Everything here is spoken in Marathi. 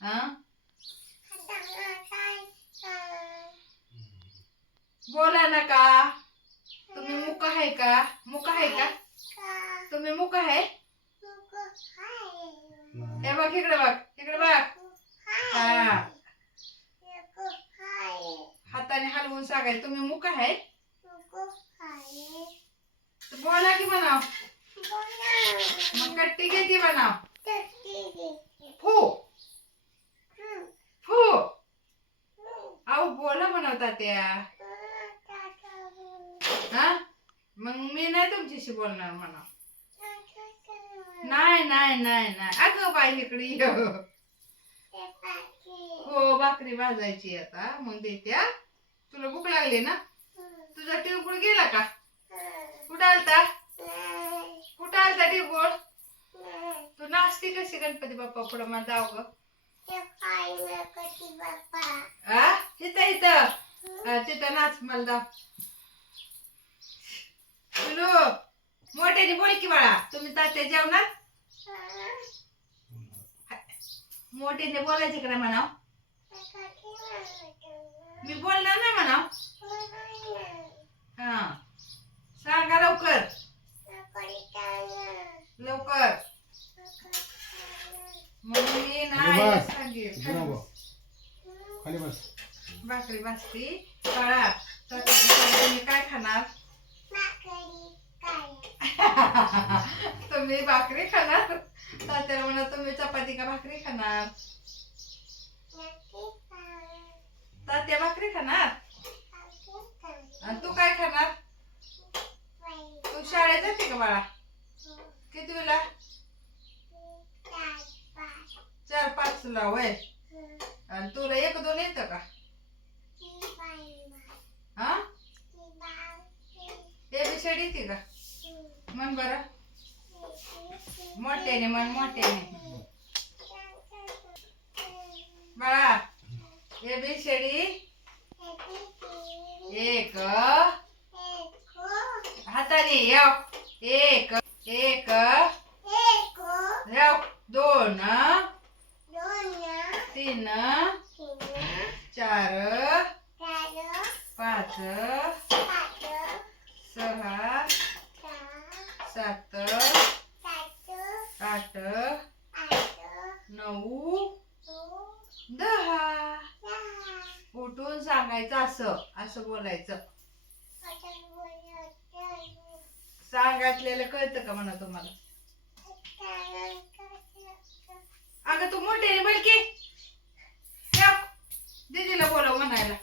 हा बोला ना का तुम्ही मुक आहे का मुक आहे का तुम्ही मुक आहे हे बघ इकडे बघ इकडे बघ हा हाताने हलवून सांगाय तुम्ही मुक आहे बोला की म्हणाव मग कट्टी किती म्हणाव फू फू अहो बोला म्हणावता त्या हा मग मी नाही तुमच्याशी बोलणार म्हणा नाही नाही नाही नाही अगं बाई इकडे ये. हो भाकरी भाजायची आता मग देत्या तुला भूक लागली ना तुझा टिळगुळ गेला का कुठं आलता कुठं आलता टिळगुळ तू नाचती कशी गणपती बाप्पा पुढं मला जाव ग इथं इथं तिथं नाच मला जाव तुलो मोठ्याने बोल की बाळा तुम्ही तात्या जेवणार मोठ्याने बोलायचे का म्हणाव मी बोलणार नाही म्हणाव हा सांगा लवकर लवकर मग मी नाही सांगेल भाकरी भाजती बाळा तुम्ही काय खाणार तुम्ही भाकरी खाणार तात्याला म्हणा तुम्ही चपाती का भाकरी खाणार तात्या भाकरी खाणार आणि तू काय खाणार तू शाळेत जाते का बाळा किती वेळा 4-5 ला वय आणि तुला 1-2 येतं का हा एबीसीडी येते का म्हण बरं मोठ्याने म्हण मोठ्याने बाळा एबीसीडी 1 हाताने याव 1 1 याव 2 3 4 5 6 7 8 9 10 उठून सांगायचं असं असं बोलायचं सांगितलेलं कळतं का म्हणा तुम्हाला अगं तू मोठ्याने बोल की दीदीला बोलव म्हणायला